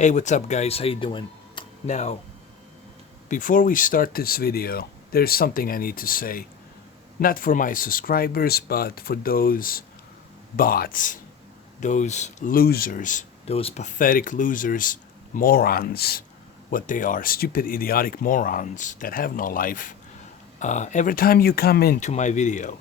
Hey, what's up guys? How you doing? Now, before we start this video, there's something I need to say. Not for my subscribers, but for those bots, those losers, those pathetic losers, morons, what they are, stupid, idiotic morons that have no life. Every time you come into my video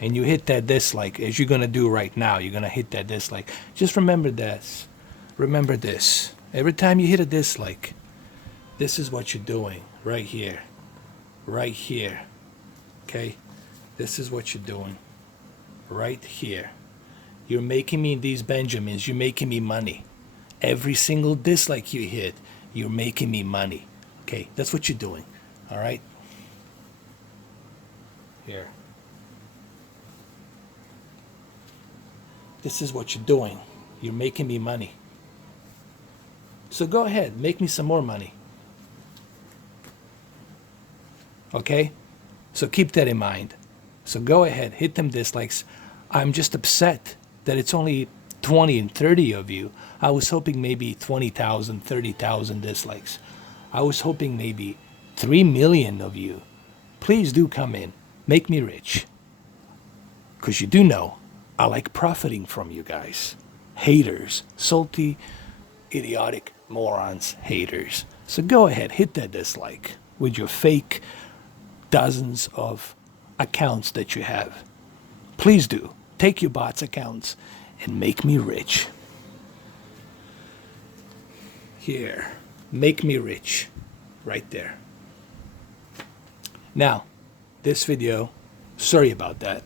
and you hit that dislike, as you're gonna do right now, you're gonna hit that dislike. Just remember this. Remember this. Every time you hit a dislike, this is what you're doing right here. Right here. Okay? This is what you're doing. Right here. You're making me these Benjamins. You're making me money. Every single dislike you hit, you're making me money. Okay? That's what you're doing. All right? Here. This is what you're doing. You're making me money. So go ahead, make me some more money. Okay? So keep that in mind. So go ahead, hit them dislikes. I'm just upset that it's only 20 and 30 of you. I was hoping maybe 20,000, 30,000 dislikes. I was hoping maybe 3 million of you. Please do come in. Make me rich. Because you do know I like profiting from you guys. Haters. Salty, idiotic morons, haters. So go ahead, hit that dislike with your fake dozens of accounts that you have. Please do. Take your bots accounts and make me rich. Here. Make me rich. Right there. Now, this video, sorry about that.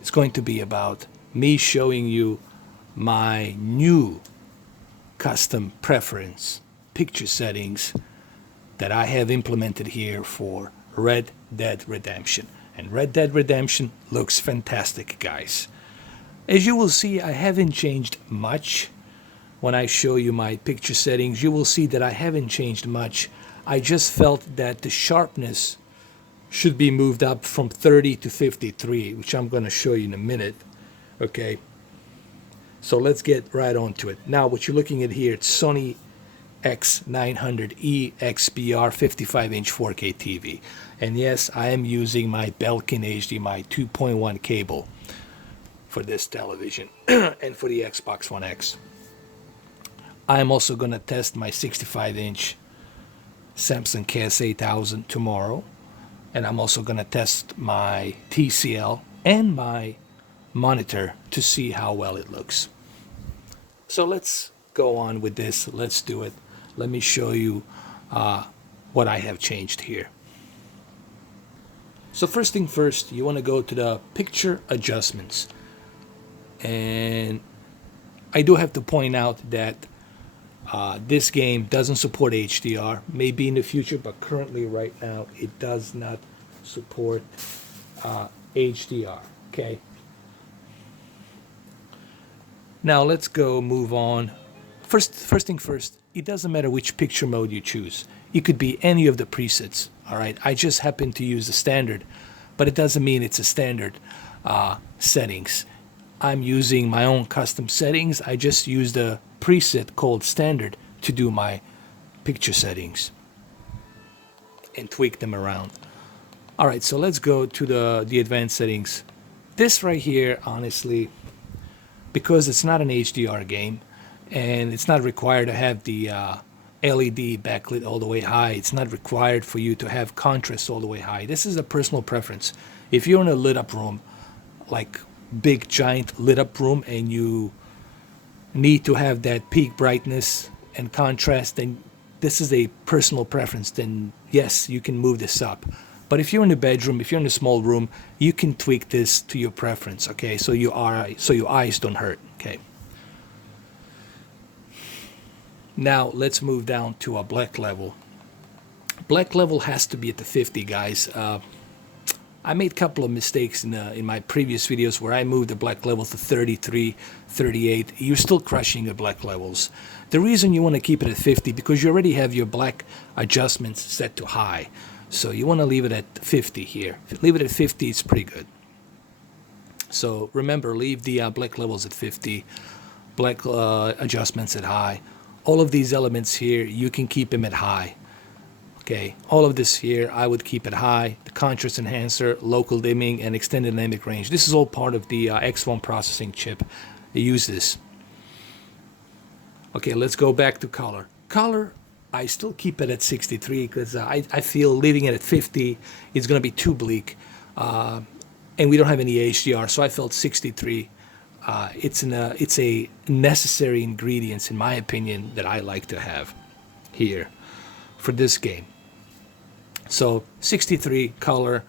It's going to be about me showing you my new custom preference picture settings that I have implemented here for Red Dead Redemption. And Red Dead Redemption looks fantastic, guys. As you will see, I haven't changed much. When I show you my picture settings, you will see that I haven't changed much. I just felt that the sharpness should be moved up from 30 to 53, which I'm going to show you in a minute. Okay. So let's get right on to it. Now, what you're looking at here, it's Sony X900E XBR 55-inch 4K TV. And yes, I am using my Belkin HDMI 2.1 cable for this television and for the Xbox One X. I'm also going to test my 65-inch Samsung KS8000 tomorrow. And I'm also going to test my TCL and my monitor to see how well it looks. So let's go on with this. Let's do it. Let me show you what I have changed here. So first thing first, you want to go to the picture adjustments. And I do have to point out that this game doesn't support HDR. Maybe in the future, but currently right now it does not support HDR. Okay. Now let's go move on. First thing first, it doesn't matter which picture mode you choose. It could be any of the presets. All right. I just happen to use the standard, but it doesn't mean it's a standard settings. I'm using my own custom settings. I just used a preset called standard to do my picture settings and tweak them around. All right, so let's go to the advanced settings. This right here, honestly, because it's not an HDR game and it's not required to have the LED backlit all the way high. It's not required for you to have contrast all the way high. This is a personal preference. If you're in a lit up room, like big giant lit up room, and you need to have that peak brightness and contrast, then this is a personal preference. Then yes, you can move this up. But if you're in the bedroom, if you're in a small room, you can tweak this to your preference. Okay, so your eyes don't hurt. Okay. Now let's move down to a black level. Black level has to be at the 50, guys. I made a couple of mistakes in my previous videos where I moved the black level to 33, 38. You're still crushing the black levels. The reason you want to keep it at 50 because you already have your black adjustments set to high. So you want to leave it at 50 here. If you leave it at 50, it's pretty good. So remember, leave the black levels at 50, black adjustments at high. All of these elements here, you can keep them at high. Okay, all of this here, I would keep it high. The contrast enhancer, local dimming, and extended dynamic range. This is all part of the X1 processing chip. I use this. Okay, let's go back to color. Color, I still keep it at 63 because I feel leaving it at 50 is going to be too bleak. And we don't have any HDR, so I felt 63. It's a necessary ingredient, in my opinion, that I like to have here for this game. So 63 color,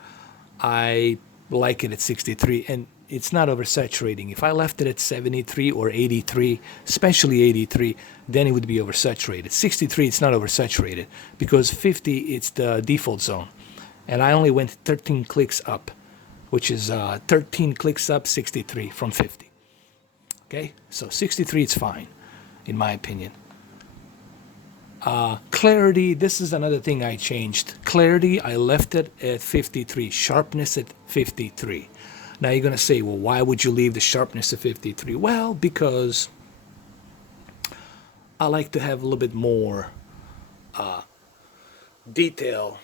I like it at 63, and it's not oversaturating. If I left it at 73 or 83, especially 83, then it would be oversaturated. 63, it's not oversaturated because 50, it's the default zone. And I only went 13 clicks up, which is 13 clicks up, 63 from 50. Okay, so 63, it's fine, in my opinion. Clarity, this is another thing I changed. Clarity, I left it at 53. Sharpness at 53. Now you're going to say, well, why would you leave the sharpness at 53? Well, because I like to have a little bit more detail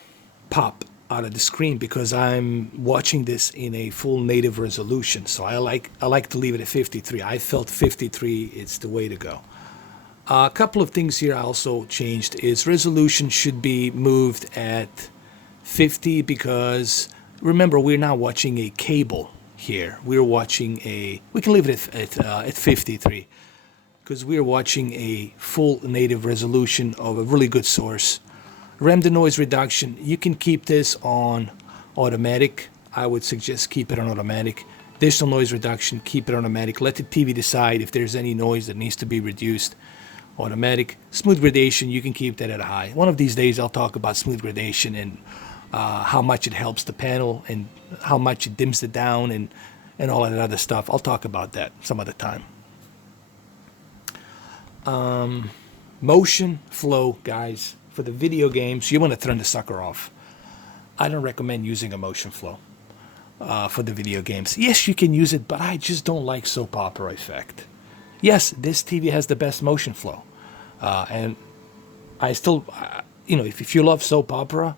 pop out of the screen because I'm watching this in a full native resolution. So I like to leave it at 53. I felt 53 is the way to go. A couple of things here I also changed is resolution should be moved at 50 because remember we're now watching a cable here. We're watching we can leave it at 53 because we're watching a full native resolution of a really good source. Render noise reduction, you can keep this on automatic. I would suggest keep it on automatic. Digital noise reduction, keep it on automatic. Let the TV decide if there's any noise that needs to be reduced. Automatic. Smooth gradation, you can keep that at a high. One of these days I'll talk about smooth gradation and how much it helps the panel and how much it dims it down and all that other stuff. I'll talk about that some other time. Motion flow, guys. For the video games, you want to turn the sucker off. I don't recommend using a motion flow for the video games. Yes, you can use it, but I just don't like soap opera effect. Yes, this TV has the best motion flow. And I still, if you love soap opera,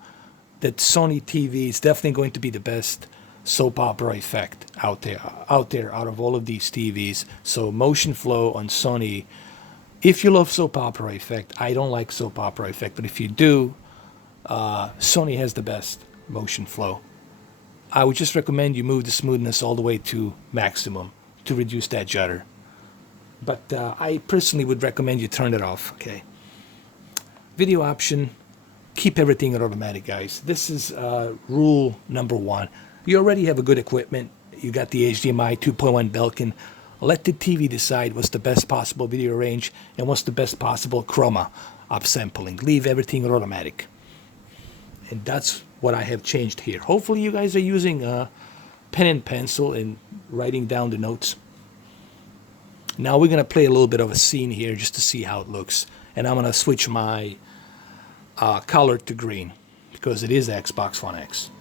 that Sony TV is definitely going to be the best soap opera effect out there out of all of these TVs. So motion flow on Sony, if you love soap opera effect, I don't like soap opera effect, but if you do, Sony has the best motion flow. I would just recommend you move the smoothness all the way to maximum to reduce that judder. But I personally would recommend you turn it off, okay? Video option, keep everything at automatic, guys. This is rule number 1. You already have a good equipment. You got the HDMI 2.1 Belkin. Let the TV decide what's the best possible video range and what's the best possible chroma upsampling. Leave everything at automatic. And that's what I have changed here. Hopefully you guys are using pen and pencil and writing down the notes. Now we're going to play a little bit of a scene here just to see how it looks. And I'm going to switch my color to green because it is Xbox One X.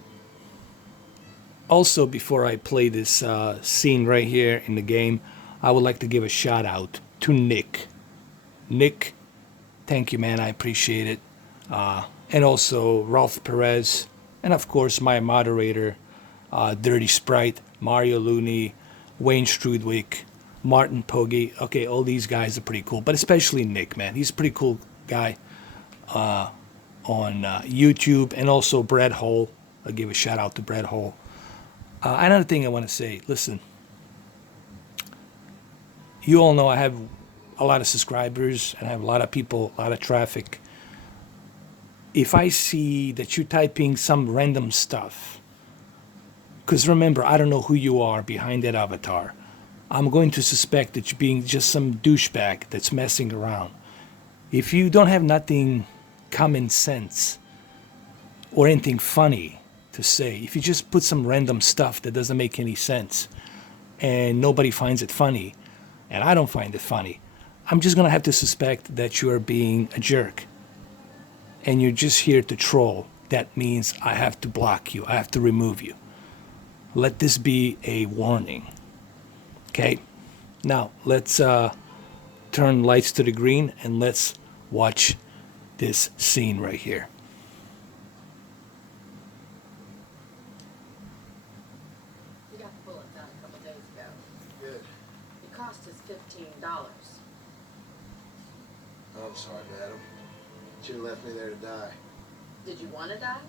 Also, before I play this scene right here in the game, I would like to give a shout out to Nick. Nick, thank you, man. I appreciate it. And also Ralph Perez. And of course, my moderator, Dirty Sprite, Mario Looney, Wayne Strudwick, Martin Pogge. Okay, all these guys are pretty cool, but especially Nick, man. He's a pretty cool guy on YouTube, and also Brad Hall. I'll give a shout out to Brad Hall. Another thing I want to say, listen, you all know I have a lot of subscribers and I have a lot of people, a lot of traffic. If I see that you're typing some random stuff, because remember, I don't know who you are behind that avatar. I'm going to suspect that you're being just some douchebag that's messing around. If you don't have nothing common sense or anything funny to say, if you just put some random stuff that doesn't make any sense and nobody finds it funny, and I don't find it funny, I'm just going to have to suspect that you are being a jerk and you're just here to troll. That means I have to block you. I have to remove you. Let this be a warning. Okay, now let's turn lights to the green and let's watch this scene right here. We got the bullets out a couple days ago. Good. It cost us $15. I'm sorry, madam. Should have left me there to die. Did you want to die?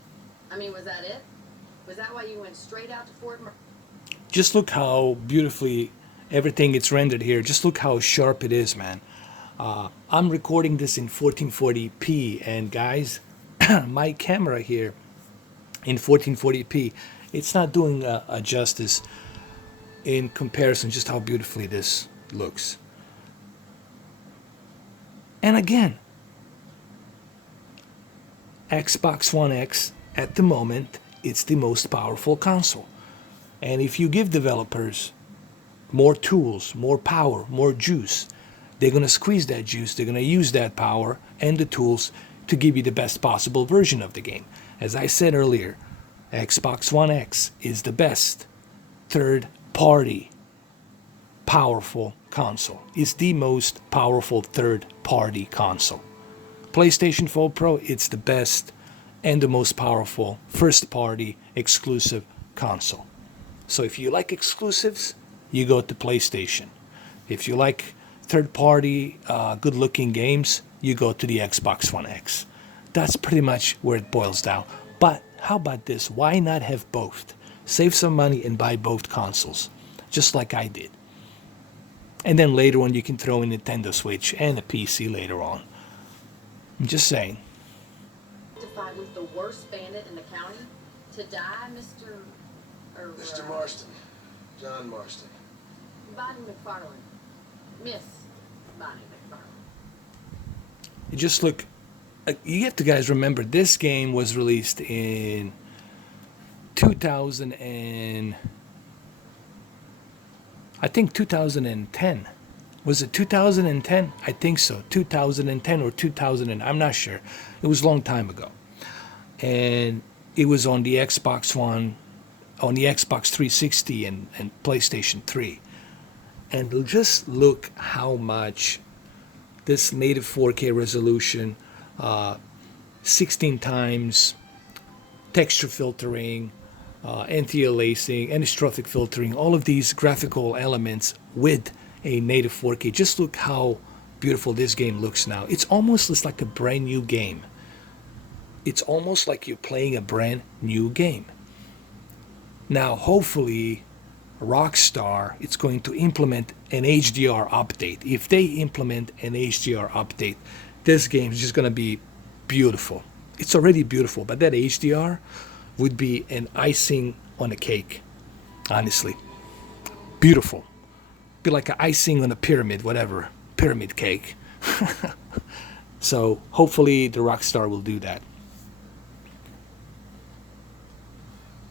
I mean, was that it? Was that why you went straight out to Fort Mur... Just look how beautifully everything gets rendered here. Just look how sharp it is, man. I'm recording this in 1440p, and guys, my camera here in 1440p, it's not doing a justice in comparison just how beautifully this looks. And again, Xbox One X at the moment, it's the most powerful console. And if you give developers more tools, more power, more juice, they're going to squeeze that juice, they're going to use that power and the tools to give you the best possible version of the game. As I said earlier, Xbox One X is the best third-party powerful console. It's the most powerful third-party console. PlayStation 4 Pro, it's the best and the most powerful first-party exclusive console. So if you like exclusives, you go to PlayStation. If you like third-party, good-looking games, you go to the Xbox One X. That's pretty much where it boils down. But how about this? Why not have both? Save some money and buy both consoles, just like I did. And then later on, you can throw in Nintendo Switch and a PC later on. I'm just saying. ...identified was the worst bandit in the county? To die, Mr. Mr. Marston. John Marston. Bonnie McFarland. Miss Bonnie McFarland. You just look. You have to guys remember this game was released in 2000 and I think 2010. Was it 2010? I think so. 2010 or 2000 and I'm not sure. It was a long time ago. And it was on the Xbox One, on the Xbox 360 and PlayStation 3. And just look how much this native 4K resolution, 16 times texture filtering, anti-aliasing, anisotropic filtering, all of these graphical elements with a native 4K. Just look how beautiful this game looks now. It's almost just like a brand new game. It's almost like you're playing a brand new game. Now, hopefully, Rockstar is going to implement an HDR update. If they implement an HDR update, this game is just going to be beautiful. It's already beautiful, but that HDR would be an icing on a cake, honestly. Beautiful. Be like an icing on a pyramid, whatever, pyramid cake. So hopefully the Rockstar will do that.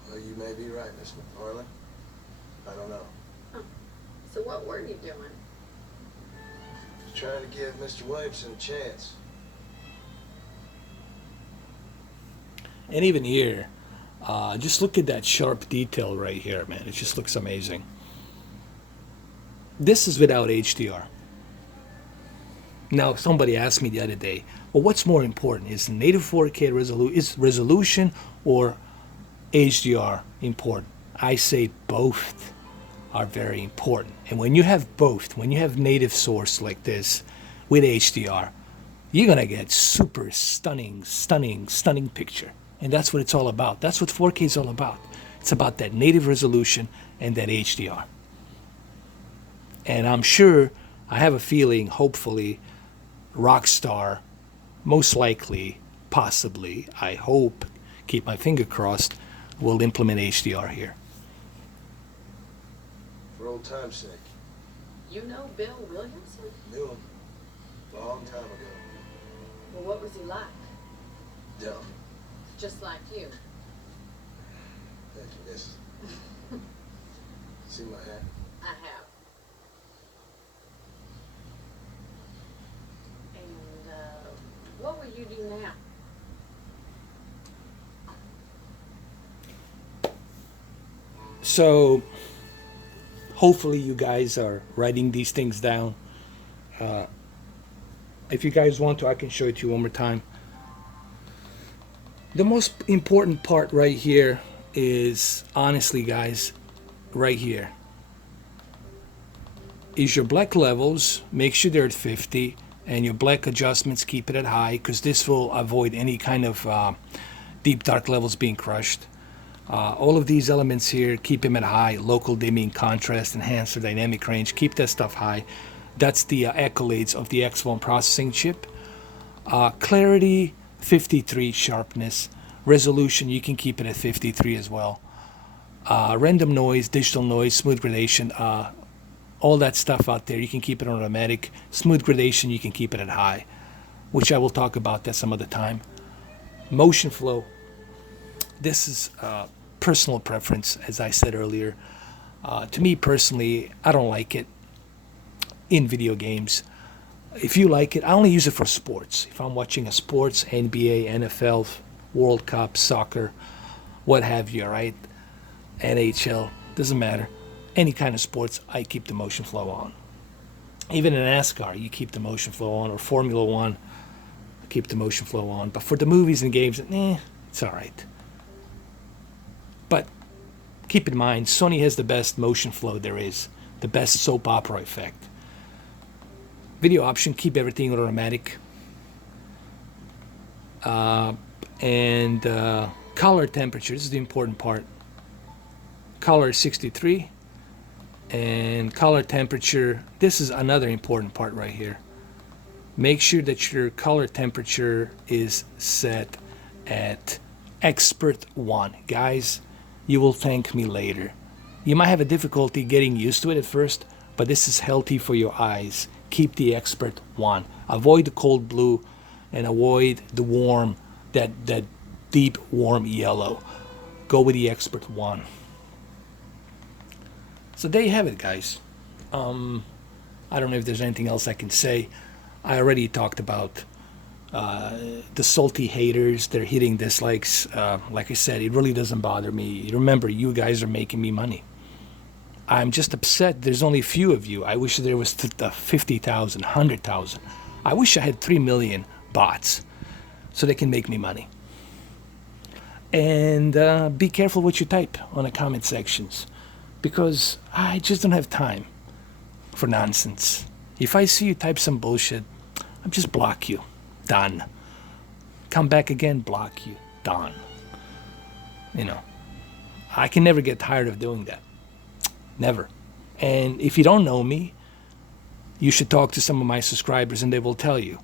Well, you may be right, Miss McFarland. I don't know. So what were you doing? Just trying to give Mr. Williamson a chance. And even here, just look at that sharp detail right here, man. It just looks amazing. This is without HDR. Now, somebody asked me the other day, well, what's more important? Is native 4K resolution or HDR important? I say both are very important. And when you have both, when you have native source like this with HDR, you're going to get super stunning picture. And that's what it's all about. That's what 4K is all about. It's about that native resolution and that HDR. And I'm sure, I have a feeling, hopefully, Rockstar, most likely, possibly, I hope, keep my finger crossed, will implement HDR here. For old time's sake. You know Bill Williamson? Knew him. Long time ago. Well, what was he like? Dumb. Just like you. Thank you, miss. See my hat? I have. And, what will you do now? So, hopefully you guys are writing these things down. If you guys want to, I can show it to you one more time. The most important part right here is, honestly guys, right here is your black levels. Make sure they're at 50, and your black adjustments, keep it at high, because this will avoid any kind of deep dark levels being crushed. All of these elements here, keep them at high. Local dimming, contrast, enhancer, dynamic range, keep that stuff high. That's the accolades of the X1 processing chip. Clarity, 53. Sharpness, resolution, you can keep it at 53 as well. Random noise, digital noise, smooth gradation, all that stuff out there, you can keep it on automatic. Smooth gradation, you can keep it at high, which I will talk about that some other time. Motion flow, this is personal preference, as I said earlier. To me personally, I don't like it in video games. If you like it, I only use it for sports. If I'm watching a sports, NBA, NFL, World Cup, soccer, what have you, right? NHL, doesn't matter. Any kind of sports, I keep the motion flow on. Even in NASCAR, you keep the motion flow on, or Formula One, keep the motion flow on. But for the movies and games, it's all right. But keep in mind, Sony has the best motion flow there is, the best soap opera effect. Video option, keep everything on automatic. And color temperature, this is the important part. Color is 63. And color temperature, this is another important part right here. Make sure that your color temperature is set at Expert 1. Guys, you will thank me later. You might have a difficulty getting used to it at first, but this is healthy for your eyes. Keep the Expert 1. Avoid the cold blue and avoid the warm, that deep warm yellow. Go with the Expert 1. So there you have it, guys. I don't know if there's anything else I can say. I already talked about the salty haters. They're hitting dislikes. Like I said, it really doesn't bother me. Remember, you guys are making me money. I'm just upset there's only a few of you. I wish there was 50,000, 100,000. I wish I had 3 million bots so they can make me money. And be careful what you type on the comment sections, because I just don't have time for nonsense. If I see you type some bullshit, I'll just block you. Done. Come back again, block you. Done. You know, I can never get tired of doing that. Never. And if you don't know me, you should talk to some of my subscribers and they will tell you,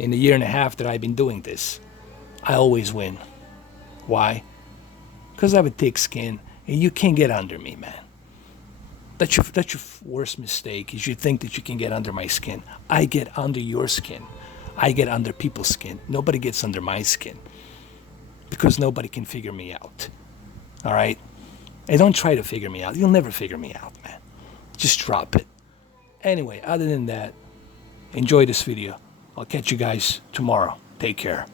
in the year and a half that I've been doing this, I always win. Why? Because I have a thick skin and you can't get under me, man. That's your worst mistake, is you think that you can get under my skin. I get under your skin. I get under people's skin. Nobody gets under my skin, because nobody can figure me out. All right? And don't try to figure me out. You'll never figure me out, man. Just drop it. Anyway, other than that, enjoy this video. I'll catch you guys tomorrow. Take care.